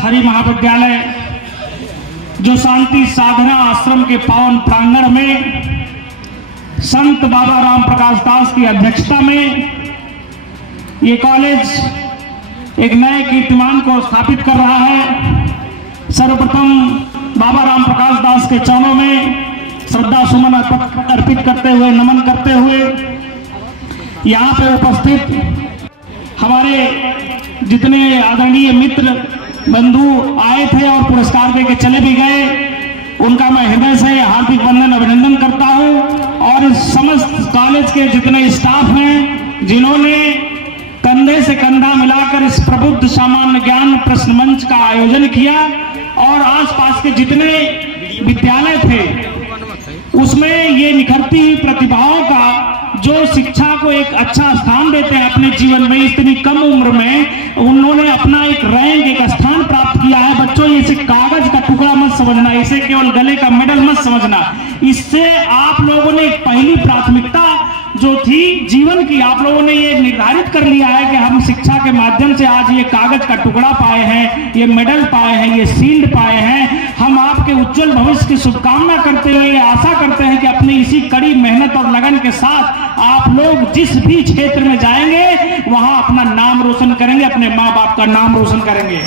हरि महाविद्यालय जो शांति साधना आश्रम के पावन प्रांगण में संत बाबा राम प्रकाश दास की अध्यक्षता में ये कॉलेज एक नए कीर्तिमान को स्थापित कर रहा है। सर्वप्रथम बाबा राम प्रकाश दास के चरणों में श्रद्धा सुमन अर्पित करते हुए, नमन करते हुए यहाँ पे उपस्थित हमारे जितने आदरणीय मित्र बंधु आए थे और पुरस्कार देके चले भी गए, उनका मैं हृदय से हार्दिक वंदन अभिनंदन करता हूं। और इस समस्त कॉलेज के जितने स्टाफ हैं जिन्होंने कंधे से कंधा मिलाकर इस प्रबुद्ध सामान्य ज्ञान प्रश्न मंच का आयोजन किया और आसपास के जितने विद्यालय थे उसमें ये निखरती हुई प्रतिभाओं का जो शिक्षा को एक अच्छा स्थान देते हैं अपने जीवन में, इतनी कम उम्र में उन्होंने अपना एक रैंक, एक स्थान प्राप्त किया है। बच्चों, इसे कागज का टुकड़ा मत समझना, इसे केवल गले का मेडल मत समझना। इससे आप लोगों ने एक पहली प्राथमिकता जो थी जीवन की, आप लोगों ने ये निर्धारित कर लिया है कि हम शिक्षा के माध्यम से आज ये कागज का टुकड़ा पाए हैं, ये मेडल पाए हैं, ये शील्ड पाए हैं। हम आपके उज्जवल भविष्य की शुभकामना करते हुए आशा करते हैं कि अपनी इसी कड़ी मेहनत और लगन के साथ आप लोग जिस भी क्षेत्र में जाएंगे वहां अपना नाम रोशन करेंगे, अपने माँ बाप का नाम रोशन करेंगे।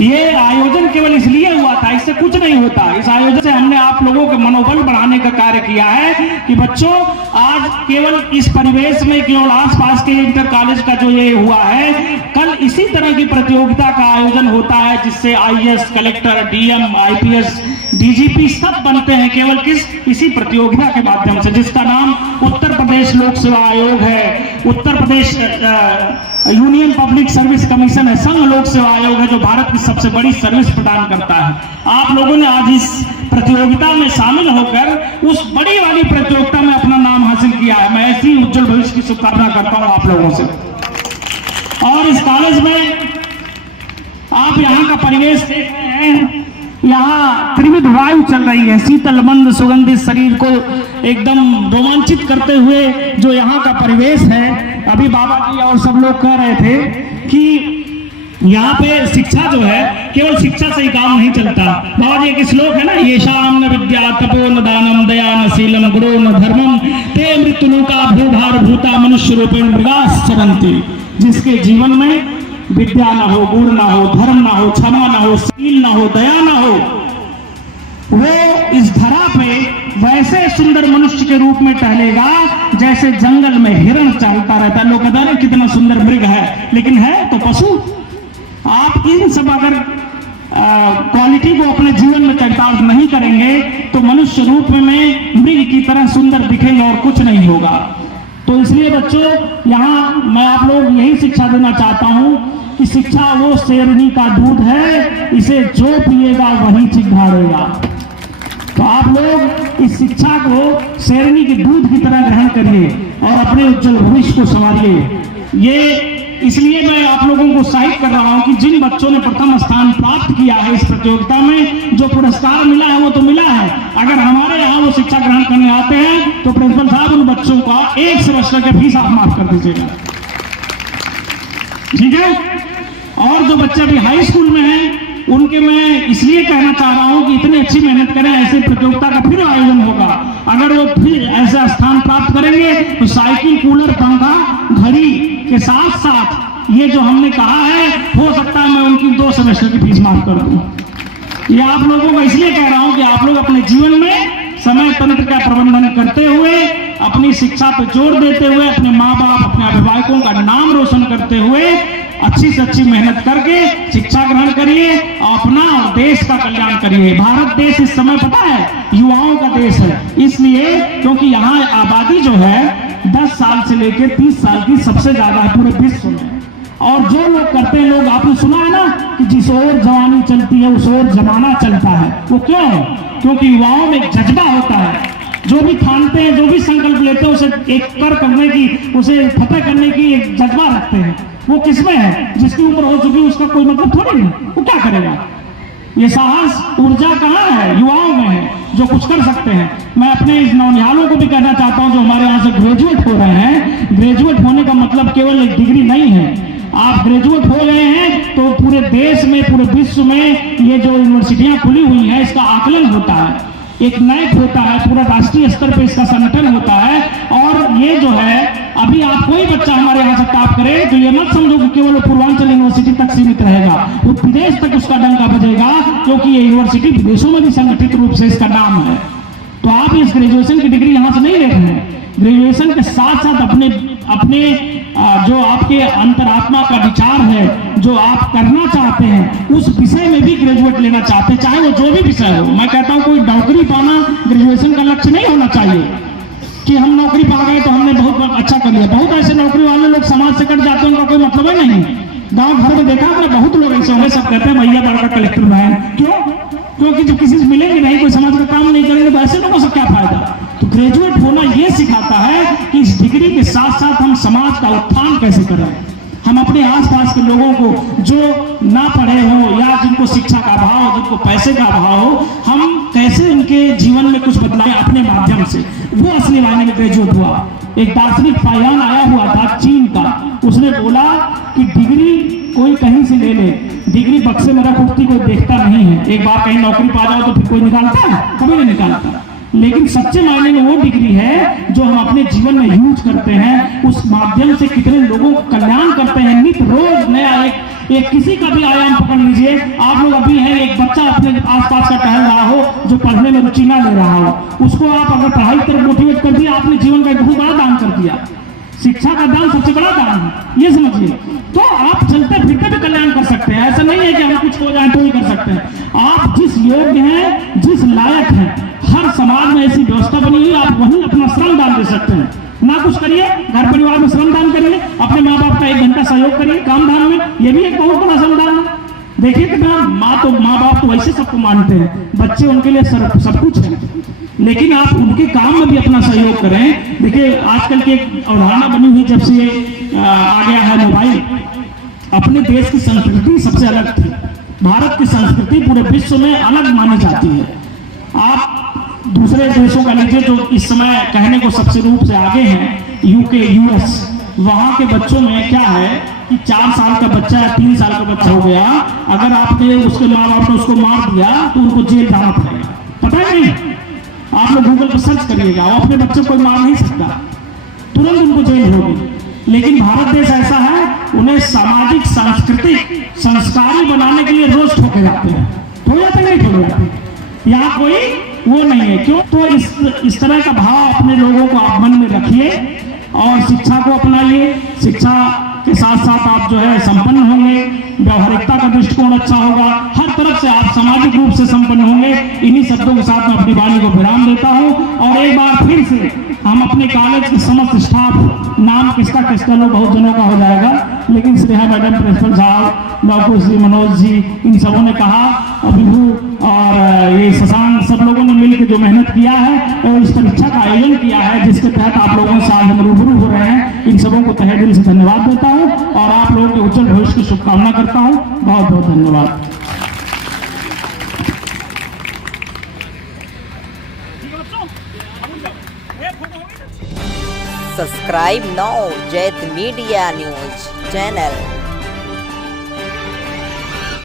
ये आयोजन केवल इसलिए हुआ था, इससे कुछ नहीं होता। इस आयोजन से हमने आप लोगों के मनोबल बढ़ाने का कार्य किया है कि बच्चों आज केवल इस परिवेश में, केवल आसपास के इंटर कॉलेज का जो ये हुआ है, कल इसी तरह की प्रतियोगिता का आयोजन होता है जिससे IAS, collector, DM, IPS, DGP सब बनते हैं केवल इसी प्रतियोगिता के माध्यम से, जिसका नाम उत्तर प्रदेश लोक सेवा आयोग है, Uttar Pradesh union public service commission है, संघ लोक सेवा आयोग है जो भारत की सबसे बड़ी सर्विस प्रदान करता है। आप लोगों ने आज इस प्रतियोगिता में शामिल होकर उस बड़ी वाली प्रतियोगिता में अपना नाम हासिल किया है। मैं ऐसी उज्जवल भविष्य की शुभकामना करता हूं आप लोगों से। और इस कॉलेज में आप यहाँ का परिवेश देख रहे हैं, यहाँ त्रिविध वायु चल रही है, शीतल मंद सुगंधित शरीर को एकदम रोमांचित करते हुए जो यहाँ का परिवेश है। अभी बाबा जी और सब लोग कह रहे थे कि यहाँ पे शिक्षा जो है केवल शिक्षा से ही काम नहीं चलता। बाबा जी एक श्लोक है ना, ये शाम न विद्या तपो न दानम दया न शीलम गुरु न धर्मम ते मृत्युलोका भूभार भूता मनुष्य रूपेण मृगास चरन्ति। जिसके जीवन में विद्या ना हो, गुण ना हो, धर्म ना हो, क्षमा ना हो, शील ना हो, दया ना हो, वो इस धरा पे वैसे सुंदर मनुष्य के रूप में टहलेगा जैसे जंगल में हिरण चलता रहता है। लोग कहते हैं कितना सुंदर मृग है, लेकिन है तो पशु। आप इन सब अगर क्वालिटी को अपने जीवन में चरितार्थ नहीं करेंगे तो मनुष्य रूप में मृग की तरह सुंदर दिखेंगे और कुछ नहीं होगा। तो इसलिए बच्चों, यहाँ मैं आप लोग यही शिक्षा देना चाहता हूँ कि शिक्षा वो शेरनी का दूध है, इसे जो पिएगा वही चिघाड़ेगा। तो आप लोग इस शिक्षा को शेरनी के दूध की तरह ग्रहण करिए और अपने उज्जवल भविष्य को संवारिए। ये इसलिए मैं आप लोगों को उत्साहित कर रहा हूं कि जिन बच्चों ने प्रथम स्थान प्राप्त किया है इस प्रतियोगिता में, जो पुरस्कार मिला है वो तो मिला है। अगर हमारे यहाँ वो शिक्षा ग्रहण करने आते हैं तो प्रिंसिपल साहब उन बच्चों का एक सेमेस्टर के फीस आप माफ कर दीजिएगा, ठीक है। और जो बच्चे अभी हाई स्कूल में हैं उनके मैं इसलिए कहना चाह रहा हूं कि इतनी अच्छी मेहनत करें, ऐसे प्रतियोगिता का फिर आयोजन होगा। अगर वो फिर ऐसा स्थान प्राप्त करेंगे तो साइकिल, कूलर, पंखा, घड़ी के साथ साथ ये जो हमने कहा है, हो सकता है मैं उनकी 2 सेमेस्टर की फीस माफ कर दूं। ये आप लोगों को इसलिए कह रहा हूं कि आप लोग अपने जीवन में समय तंत्र का प्रबंधन करते हुए, अपनी शिक्षा पर जोर देते हुए, अपने माँ बाप, अपने अभिभावकों का नाम रोशन करते हुए अच्छी से अच्छी मेहनत करके शिक्षा ग्रहण करिए, अपना और देश का कल्याण करिए। भारत देश इस समय पता है युवाओं का देश है, इसलिए क्योंकि यहाँ आबादी जो है 10 साल से लेकर 30 साल की सबसे ज्यादा है पूरे विश्व में। और जो लोग करते हैं, लोग आपने सुना है ना कि जिस ओर जवानी चलती है उस ओर जमाना चलता है। वो क्यों है? क्योंकि युवाओं में एक जज्बा होता है, जो भी ठानते हैं, जो भी संकल्प लेते हैं, उसे एक कर करने की, उसे फतेह करने की एक जज्बा रखते हैं। वो किसमें है? जिसकी उम्र हो चुकी उसका कोई मतलब थोड़ी नहीं, वो क्या करेगा? ये साहस, ऊर्जा कहाँ है? युवाओं में है, जो कुछ कर सकते हैं। मैं अपने इस नौनिहालों को भी कहना चाहता हूँ जो हमारे यहाँ से ग्रेजुएट हो रहे हैं, ग्रेजुएट होने का मतलब केवल एक डिग्री नहीं है। आप ग्रेजुएट हो गए हैं तो पूरे देश में, पूरे विश्व में ये जो यूनिवर्सिटियां खुली हुई हैं इसका आकलन होता है, एक नैक होता है, पूरा राष्ट्रीय स्तर पे इसका संगठन होता है। और ये जो है अभी आप कोई बच्चा हमारे यहाँ से टॉप करे तो ये मत समझो कि केवल पूर्वांचल यूनिवर्सिटी तक सीमित रहेगा, वो विदेश तक उसका डंका बजेगा, क्योंकि ये यूनिवर्सिटी विदेशों में भी संगठित रूप से इसका नाम है। तो आप इस ग्रेजुएशन की डिग्री यहाँ से नहीं ले रहे हैं, ग्रेजुएशन के साथ साथ अपने जो आपके अंतरात्मा का विचार है, जो आप करना चाहते हैं उस विषय में भी ग्रेजुएट लेना चाहते हैं, चाहे वो जो भी विषय हो। मैं कहता हूँ कोई नौकरी पाना ग्रेजुएशन का लक्ष्य नहीं होना चाहिए कि हम नौकरी पा गए तो हमने बहुत अच्छा कर लिया। बहुत ऐसे नौकरी वाले लोग समाज से कट जाते हैं, उनका कोई मतलब ही नहीं। गांव घर में देखा आपने, बहुत लोग ऐसे होंगे, सब कहते हैं भैया बड़ा कलेक्टर बहन, क्यों? क्योंकि जब किसी से मिलेंगे नहीं, कोई समाज का काम नहीं करेंगे तो ऐसे लोगों से क्या फायदा। तो ग्रेजुएट होना यह सिखाता है कि इस डिग्री के साथ साथ हम समाज का उत्थान कैसे करें, हम अपने आसपास के लोगों को जो ना पढ़े हो या जिनको शिक्षा का अभाव हो, जिनको पैसे का अभाव हो, हम कैसे उनके जीवन में कुछ बदलाव अपने माध्यम से। वो असली मायने में ग्रेजुएट हुआ। एक दार्शनिक फायान आया हुआ था चीन का, उसने बोला कि डिग्री कोई कहीं से ले ले, डिग्री बक्से में रख उठती कोई देखता नहीं है। एक बार कहीं नौकरी पा जाओ तो फिर कोई निकालता है? कभी नहीं निकालता। लेकिन सच्चे मायने में वो डिग्री है जो हम अपने जीवन में यूज करते हैं, उस माध्यम से कितने लोगों को कल्याण करते हैं। नित रोज नया एक किसी का भी आयाम पकड़ लीजिए। आप लोग अभी हैं, एक बच्चा अपने आसपास का टहल रहा हो जो पढ़ने में रुचि ना ले रहा हो, उसको आप अगर पढ़ाई की तरफ मोटिवेट कर दिया, आपने जीवन का एक बहुत बड़ा दान कर दिया। शिक्षा का दान सबसे बड़ा दान है, ये समझिए। तो आप चलते फिरते भी कल्याण कर सकते हैं। ऐसा नहीं है कि हम कुछ हो जाए तो ही कर सकते हैं। आप जिस योग्य हैं, जिस लायक हैं, हर समाज में ऐसी व्यवस्था बनी हुई, आप वहीं अपना श्रम दान दे सकते हैं। ना कुछ करिए, घर परिवार में श्रम दान करिए, अपने माँ बाप का 1 घंटा सहयोग करिए काम धाम में, ये भी एक बहुत बड़ा श्रमदान है। देखिए कि माँ बाप तो वैसे सबको मानते हैं, बच्चे उनके लिए सब कुछ है, लेकिन आप उनके काम में भी अपना सहयोग करें। देखिए आजकल की एक अवधारणा बनी हुई जब से आ गया है मोबाइल, अपने देश की संस्कृति सबसे अलग थी। भारत की संस्कृति पूरे विश्व में अलग मानी जाती है। आप दूसरे देशों का लीजिए जो इस समय कहने को सबसे रूप से आगे हैं, यूके, यूएस, वहां के बच्चों में क्या है कि 4 साल का बच्चा या 3 साल का बच्चा हो गया, अगर आपने उसके माँ बाप ने उसको मार दिया तो उनको जेल जाना पड़ेगा। पता है नहीं? आप लोग गूगल पर सर्च करिएगा, अपने बच्चे को मार नहीं सकता, तुरंत उनको जेल होगी। लेकिन भारत देश ऐसा है, उन्हें सामाजिक सांस्कृतिक संस्कारी बनाने के लिए रोज ठोके जाते हैं। ठोके जाते नहीं ठोके जाते, यहाँ कोई वो नहीं है। क्यों? तो इस तरह का भाव अपने लोगों को आप मन में रखिए और शिक्षा को अपनाइए। शिक्षा के साथ साथ आप जो है संपन्न होंगे, व्यवहारिकता का दृष्टिकोण अच्छा होगा, हर तरफ से आप सामाजिक रूप से संपन्न होंगे। इन्हीं शब्दों के साथ मैं अपनी वाणी को विराम देता हूं और एक बार फिर से हम अपने कॉलेज के समस्त स्टाफ, नाम किसका लोग बहुत जनों का हो जाएगा, लेकिन स्नेहा मैडम, प्रिंसिपल साहब, डॉक्टर श्री मनोज जी, इन सबों ने कहा, अभिभू और ये शशांक, सब लोगों ने मिलकर जो मेहनत किया है और इस परीक्षा का आयोजन किया है जिसके तहत आप लोगों से आज हम रूबरू हो रहे हैं, इन सबों को तहे दिल से धन्यवाद देता हूं और आप लोगों के उज्जवल भविष्य की शुभकामना करता हूं। बहुत बहुत धन्यवाद। Subscribe now Jayat Media News channel.